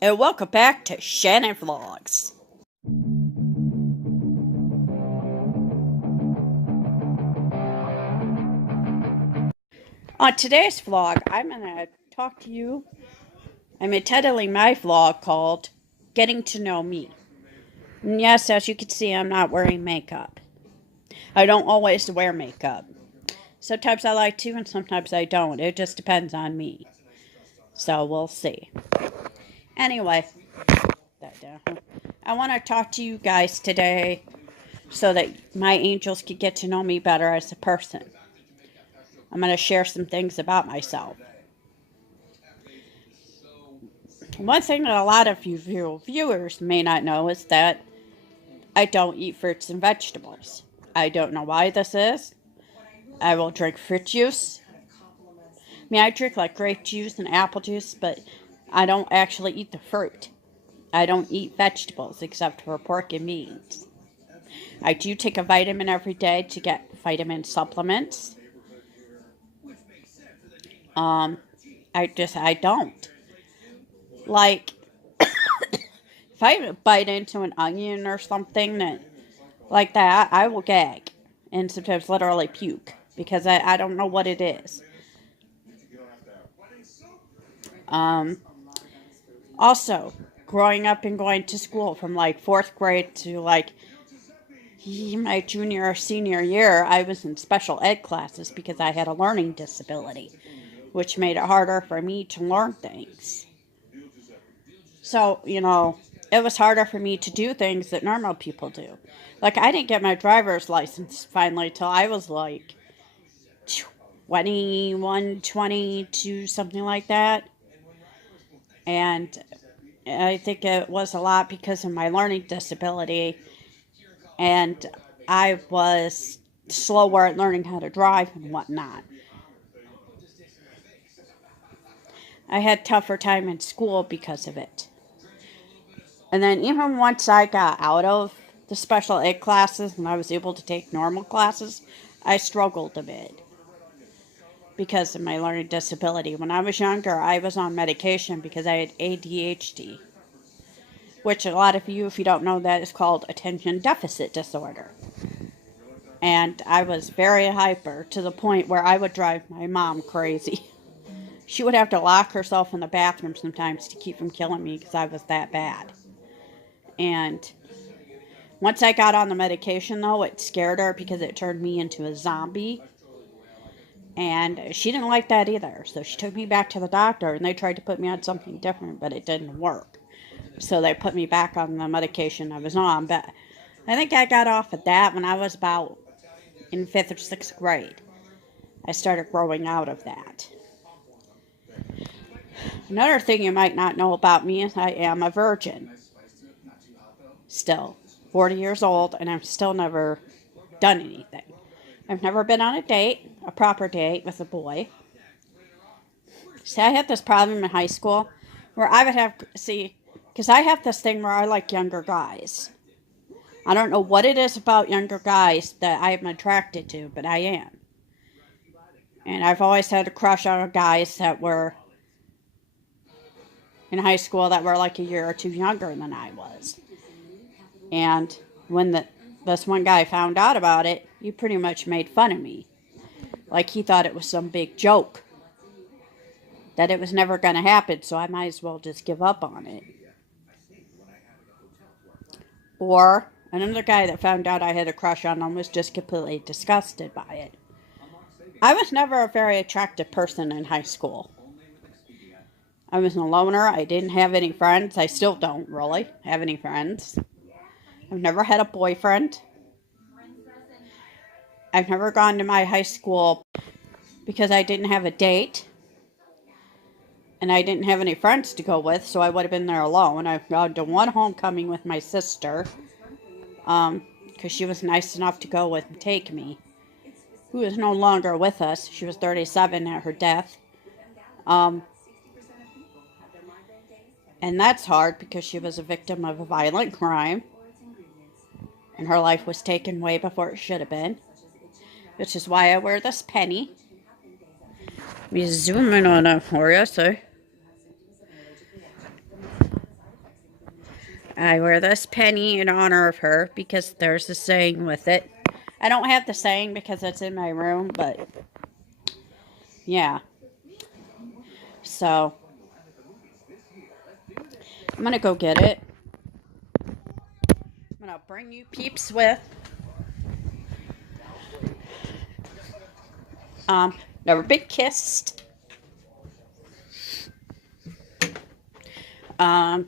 and welcome back to Shannon Vlogs. On today's vlog, I'm going to talk to you. I'm entitling my vlog called Getting to Know Me. And yes, as you can see, I'm not wearing makeup. I don't always wear makeup. Sometimes I like to, and sometimes I don't. It just depends on me. So we'll see. Anyway, I want to talk to you guys today so that my angels could get to know me better as a person. I'm going to share some things about myself. One thing that a lot of you viewers may not know is that I don't eat fruits and vegetables. I don't know why this is. I will drink fruit juice. I mean, I drink like grape juice and apple juice, but I don't actually eat the fruit. I don't eat vegetables except for pork and beans. I do take a vitamin every day to get vitamin supplements. I don't. Like, if I bite into an onion or something like that, I will gag and sometimes literally puke because I don't know what it is. Also, growing up and going to school from like 4th grade to like my junior or senior year, I was in special ed classes because I had a learning disability, which made it harder for me to learn things. So, it was harder for me to do things that normal people do. Like, I didn't get my driver's license finally till I was like 21, 22, something like that. And I think it was a lot because of my learning disability. And I was slower at learning how to drive and whatnot. I had tougher time in school because of it. And then even once I got out of the special ed classes and I was able to take normal classes, I struggled a bit because of my learning disability. When I was younger, I was on medication because I had ADHD, which a lot of you, if you don't know that, is called attention deficit disorder. And I was very hyper to the point where I would drive my mom crazy. She would have to lock herself in the bathroom sometimes to keep from killing me because I was that bad. And once I got on the medication, though, it scared her because it turned me into a zombie. And she didn't like that either. So she took me back to the doctor, and they tried to put me on something different, but it didn't work. So they put me back on the medication I was on. But I think I got off of that when I was about in 5th or 6th grade. I started growing out of that. Another thing you might not know about me is I am a virgin. Still. 40 years old, and I've still never done anything. I've never been on a date, a proper date with a boy. See, I had this problem in high school where I would because I have this thing where I like younger guys. I don't know what it is about younger guys that I am attracted to, but I am. And I've always had a crush on guys that were in high school that were like a year or two younger than I was. And when this one guy found out about it, he pretty much made fun of me. Like he thought it was some big joke. That it was never going to happen, so I might as well just give up on it. Or another guy that found out I had a crush on him was just completely disgusted by it. I was never a very attractive person in high school. I was a loner. I didn't have any friends. I still don't really have any friends. I've never had a boyfriend. I've never gone to my high school because I didn't have a date. And I didn't have any friends to go with, so I would have been there alone. I've gone to one homecoming with my sister, because she was nice enough to go with and take me, who is no longer with us. She was 37 at her death. And that's hard because she was a victim of a violent crime. And her life was taken way before it should have been. Which is why I wear this penny. Let me zoom in on it for you, so. I wear this penny in honor of her because there's a saying with it. I don't have the saying because it's in my room, but yeah. So I'm gonna go get it. I'm gonna bring you peeps with. Never been kissed. And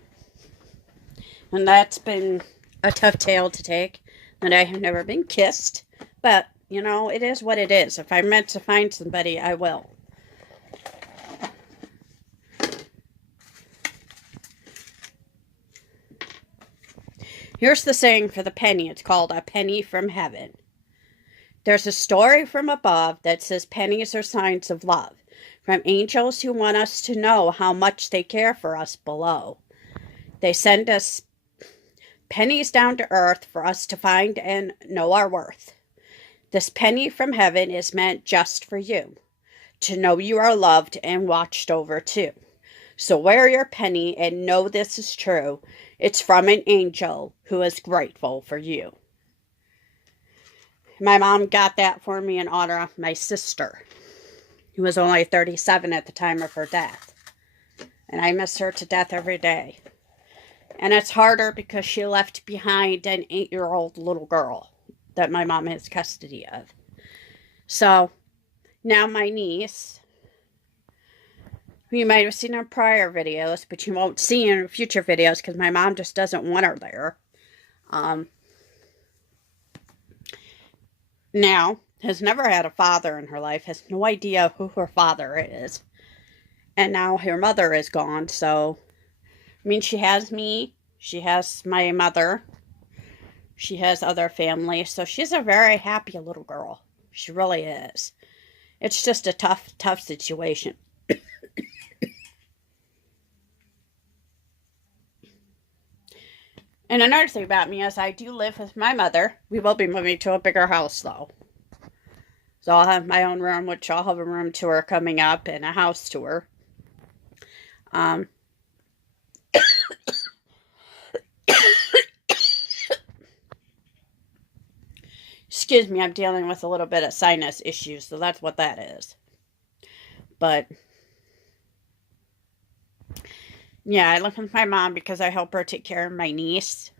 that's been a tough tale to take. That I have never been kissed. But, you know, it is what it is. If I'm meant to find somebody, I will. Here's the saying for the penny. It's called a penny from heaven. There's a story from above that says pennies are signs of love, from angels who want us to know how much they care for us below. They send us pennies down to earth for us to find and know our worth. This penny from heaven is meant just for you, to know you are loved and watched over too. So wear your penny and know this is true. It's from an angel who is grateful for you. My mom got that for me in honor of my sister, who was only 37 at the time of her death. And I miss her to death every day. And it's harder because she left behind an 8-year-old little girl that my mom has custody of. So now my niece, who you might have seen in prior videos, but you won't see in future videos because my mom just doesn't want her there. Now, has never had a father in her life, has no idea who her father is. And now her mother is gone, so, I mean, she has me, she has my mother, she has other family, so she's a very happy little girl. She really is. It's just a tough situation. And another thing about me is I do live with my mother. We will be moving to a bigger house, though. So I'll have my own room, which I'll have a room tour coming up and a house tour. Excuse me, I'm dealing with a little bit of sinus issues, so that's what that is. But yeah, I live with my mom because I help her take care of my niece.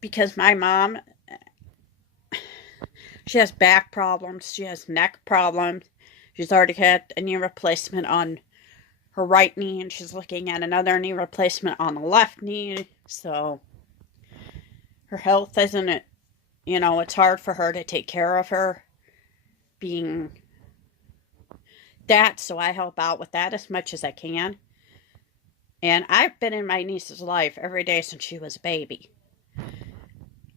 Because my mom, she has back problems, she has neck problems. She's already had a knee replacement on her right knee, and she's looking at another knee replacement on the left knee. So her health isn't, you know, it's hard for her to take care of her being that. So I help out with that as much as I can. And I've been in my niece's life every day since she was a baby.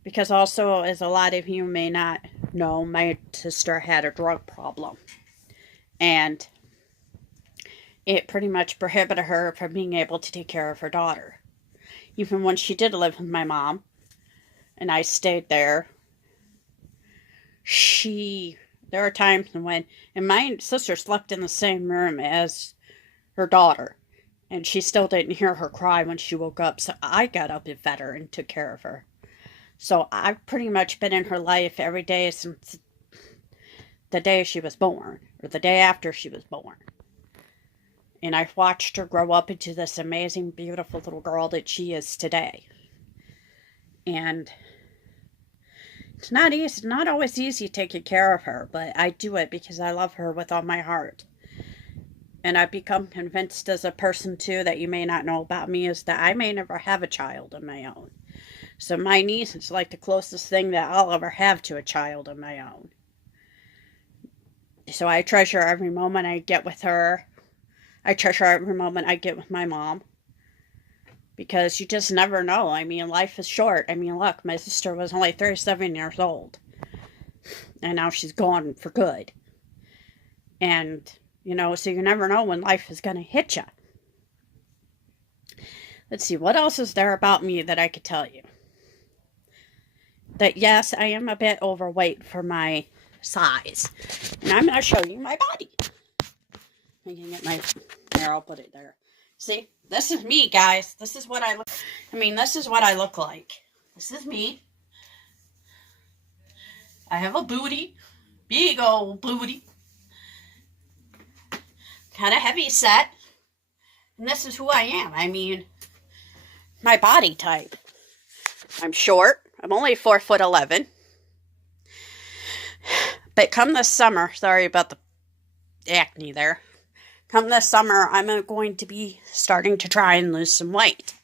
Because also, as a lot of you may not know, my sister had a drug problem. And it pretty much prohibited her from being able to take care of her daughter. Even when she did live with my mom, and I stayed there, there are times when, and my sister slept in the same room as her daughter. And she still didn't hear her cry when she woke up. So I got up and fed her and took care of her. So I've pretty much been in her life every day since the day she was born. Or the day after she was born. And I've watched her grow up into this amazing, beautiful little girl that she is today. And it's not easy. It's not always easy taking care of her. But I do it because I love her with all my heart. And I've become convinced as a person, too, that you may not know about me, is that I may never have a child of my own. So my niece is like the closest thing that I'll ever have to a child of my own. So I treasure every moment I get with her. I treasure every moment I get with my mom. Because you just never know. I mean, life is short. I mean, look, my sister was only 37 years old. And now she's gone for good. And you know, so you never know when life is going to hit you. Let's see, what else is there about me that I could tell you? That yes, I am a bit overweight for my size. And I'm going to show you my body. I can get my, there, I'll put it there. See, This is me, guys. This is what I look. I mean, this is what I look like. This is me. I have a booty, big old booty, kind of heavy set, and this is who I am. I mean, my body type. I'm short. I'm only 4'11". But come this summer, sorry about the acne there. Come this summer, I'm going to be starting to try and lose some weight.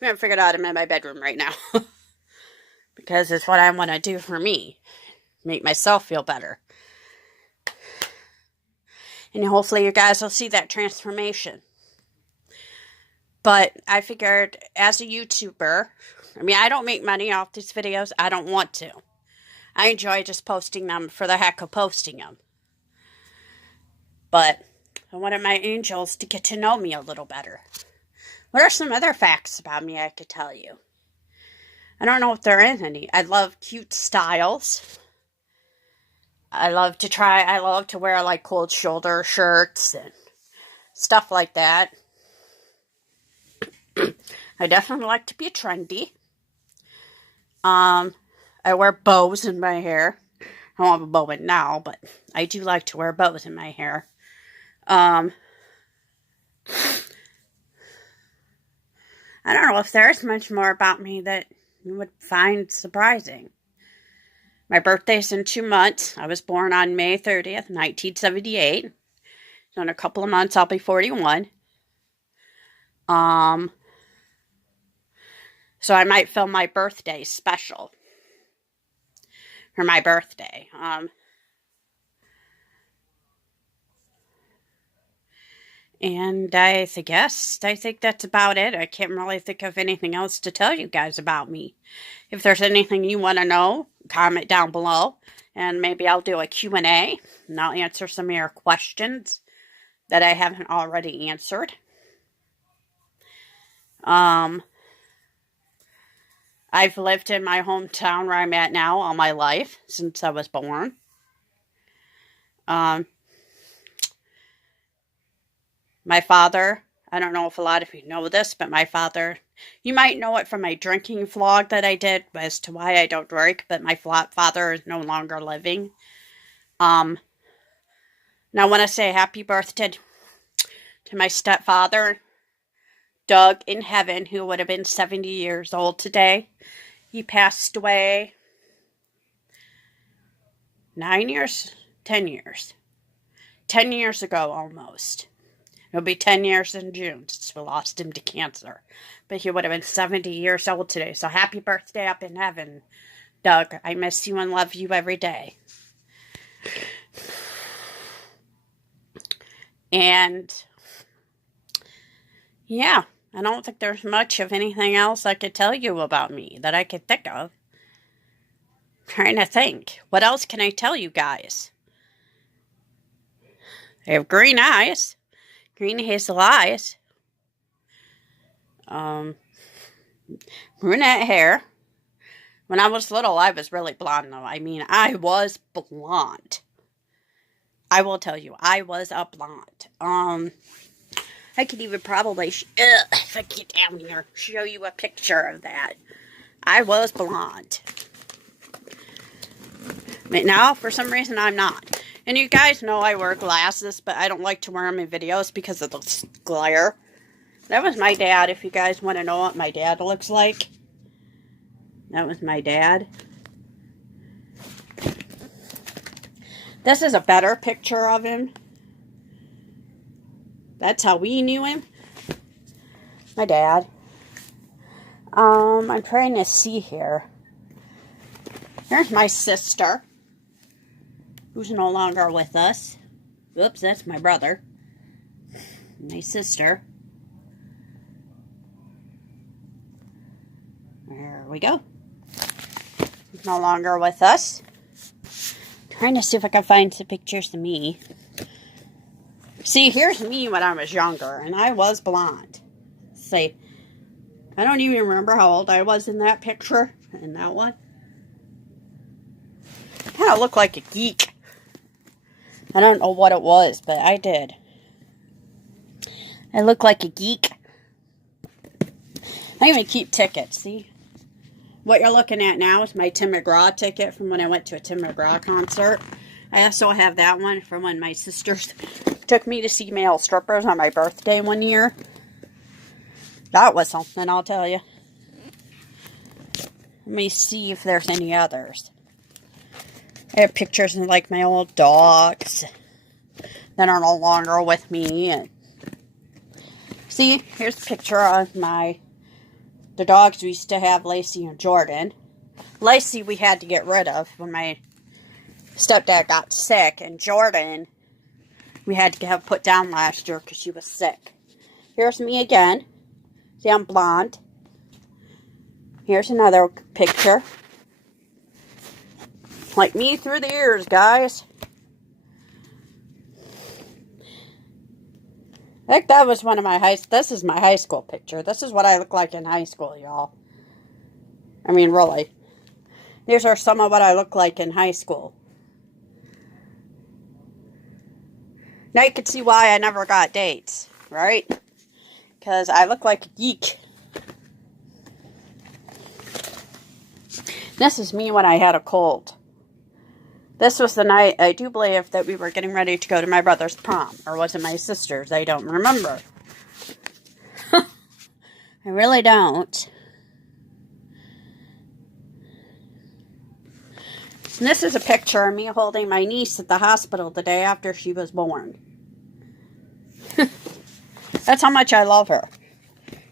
I haven't figured out I'm in my bedroom right now. Because it's what I want to do for me. Make myself feel better. And hopefully you guys will see that transformation. But I figured as a YouTuber, I mean, I don't make money off these videos. I don't want to. I enjoy just posting them for the heck of posting them. But I wanted my angels to get to know me a little better. What are some other facts about me I could tell you? I don't know if there is any. I love cute styles. I love to wear like cold shoulder shirts and stuff like that. I definitely like to be trendy. I wear bows in my hair. I don't have a bow in now, but I do like to wear bows in my hair. I don't know if there's much more about me that you would find surprising. My birthday's in 2 months. I was born on May 30th, 1978. So in a couple of months, I'll be 41. So I might film my birthday special for my birthday. And I think that's about it. I can't really think of anything else to tell you guys about me. If there's anything you want to know, comment down below. And maybe I'll do a Q&A. And I'll answer some of your questions that I haven't already answered. I've lived in my hometown where I'm at now all my life, since I was born. My father, I don't know if a lot of you know this, but my father, you might know it from my drinking vlog that I did as to why I don't drink, but my father is no longer living. Now I want to say happy birthday to my stepfather, Doug in heaven, who would have been 70 years old today. He passed away 10 years ago almost. It'll be 10 years in June since we lost him to cancer. But he would have been 70 years old today. So happy birthday up in heaven, Doug. I miss you and love you every day. And yeah, I don't think there's much of anything else I could tell you about me that I could think of. I'm trying to think. What else can I tell you guys? I have green eyes. Green hazel eyes. Brunette hair. When I was little, I was really blonde, though. I mean, I was blonde. I will tell you, I was a blonde. I could even probably, if I get down here, show you a picture of that. I was blonde. But now, for some reason, I'm not. And you guys know I wear glasses, but I don't like to wear them in videos because of the glare. That was my dad, if you guys want to know what my dad looks like. That was my dad. This is a better picture of him. That's how we knew him. My dad. I'm trying to see here. Here's my sister, who's no longer with us. Oops, that's my brother. My sister. There we go. He's no longer with us. Trying to see if I can find some pictures of me. See, here's me when I was younger, and I was blonde. See, I don't even remember how old I was in that picture, in that one. I kind of look like a geek. I don't know what it was, but I did. I look like a geek I even keep tickets, see? What you're looking at now is my Tim McGraw ticket from when I went to a Tim McGraw concert. I also have that one from when my sisters took me to see male strippers on my birthday one year. That was something, I'll tell you. Let me see if there's any others. I have pictures of like my old dogs that are no longer with me. And see, here's a picture of the dogs we used to have, Lacey and Jordan. Lacey we had to get rid of when my stepdad got sick, and Jordan we had to have put down last year because she was sick. Here's me again. See, I'm blonde. Here's another picture. Like me through the years, guys. I think that was one of my this is my high school picture. This is what I look like in high school, y'all. I mean, really. These are some of what I look like in high school. Now you can see why I never got dates, right? Because I look like a geek. This is me when I had a cold. This was the night, I do believe, that we were getting ready to go to my brother's prom. Or was it my sister's? I don't remember. I really don't. And this is a picture of me holding my niece at the hospital the day after she was born. That's how much I love her.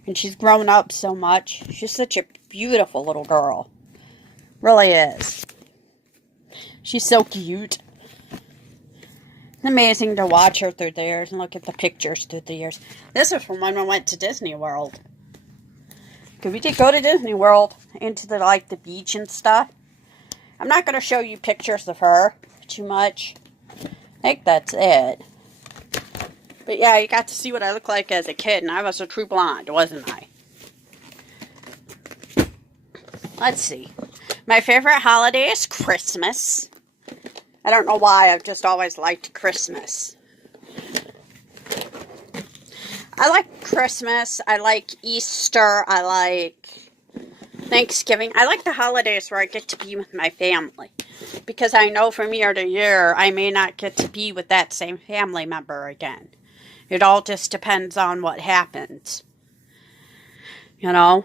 And she's grown up so much. She's such a beautiful little girl. Really is. She's so cute. It's amazing to watch her through the years and look at the pictures through the years. This is from when we went to Disney World. Because we did go to Disney World, into the beach and stuff. I'm not going to show you pictures of her too much. I think that's it. But yeah, you got to see what I look like as a kid, and I was a true blonde, wasn't I? Let's see. My favorite holiday is Christmas. I don't know why, I've just always liked Christmas. I like Christmas, I like Easter, I like Thanksgiving. I like the holidays where I get to be with my family. Because I know from year to year, I may not get to be with that same family member again. It all just depends on what happens. You know?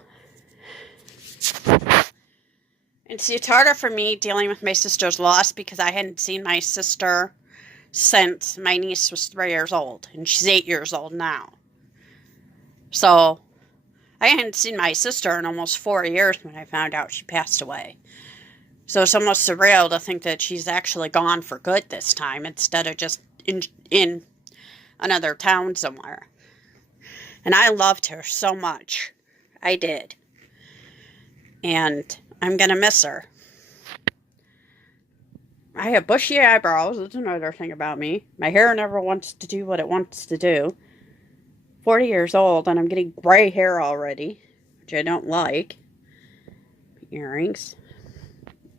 And see, it's harder for me dealing with my sister's loss because I hadn't seen my sister since my niece was 3 years old. And she's 8 years old now. So, I hadn't seen my sister in almost 4 years when I found out she passed away. So it's almost surreal to think that she's actually gone for good this time instead of just in another town somewhere. And I loved her so much. I did. And I'm going to miss her. I have bushy eyebrows. That's another thing about me. My hair never wants to do what it wants to do. 40 years old, and I'm getting gray hair already, which I don't like. Earrings.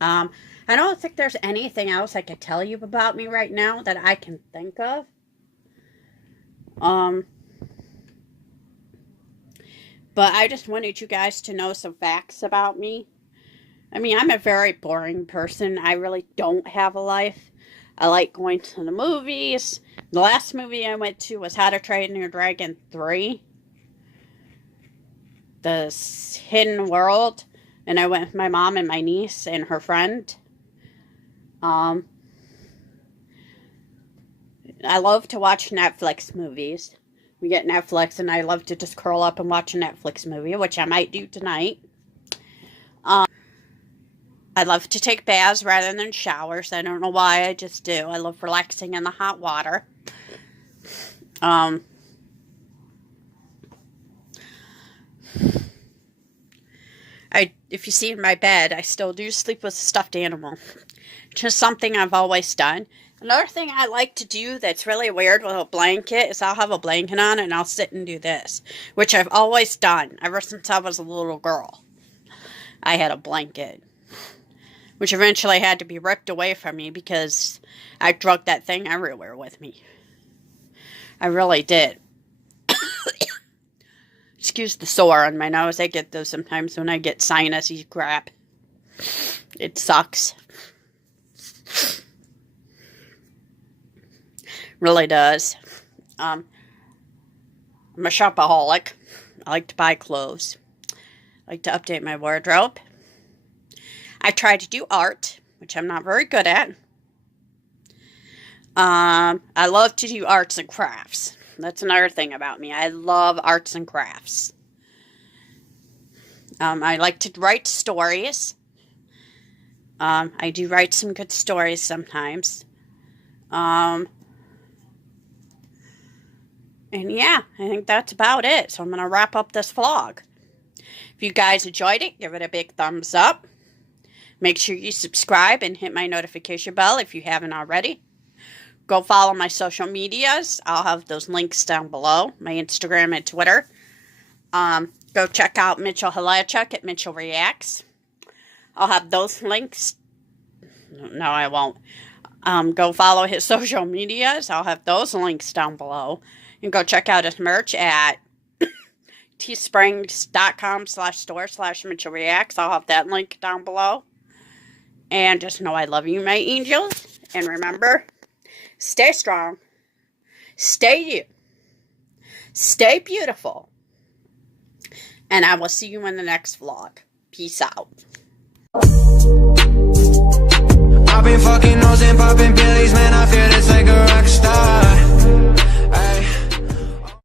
I don't think there's anything else I could tell you about me right now that I can think of. But I just wanted you guys to know some facts about me. I mean, I'm a very boring person. I really don't have a life. I like going to the movies. The last movie I went to was How to Train Your Dragon 3. The Hidden World. And I went with my mom and my niece and her friend. I love to watch Netflix movies. We get Netflix and I love to just curl up and watch a Netflix movie, which I might do tonight. I love to take baths rather than showers. I don't know why, I just do. I love relaxing in the hot water. If you see in my bed, I still do sleep with a stuffed animal. Just something I've always done. Another thing I like to do that's really weird with a blanket is I'll have a blanket on and I'll sit and do this. Which I've always done ever since I was a little girl. I had a blanket. Which eventually had to be ripped away from me because I drug that thing everywhere with me. I really did. Excuse the sore on my nose. I get those sometimes when I get sinusy crap. It sucks. Really does. I'm a shopaholic. I like to buy clothes. I like to update my wardrobe. I try to do art, which I'm not very good at. I love to do arts and crafts. That's another thing about me. I love arts and crafts. I like to write stories. I do write some good stories sometimes. And yeah, I think that's about it. So I'm going to wrap up this vlog. If you guys enjoyed it, give it a big thumbs up. Make sure you subscribe and hit my notification bell if you haven't already. Go follow my social medias. I'll have those links down below. My Instagram and Twitter. Go check out Mitchell Halachuk at Mitchell Reacts. I'll have those links. No, I won't. Go follow his social medias. I'll have those links down below. And go check out his merch at teesprings.com/store/Mitchell Reacts. I'll have that link down below. And just know I love you, my angels. And remember, stay strong. Stay you. Stay beautiful. And I will see you in the next vlog. Peace out. I've been fucking nose and popping pillies, man, I feel it's like a rock star.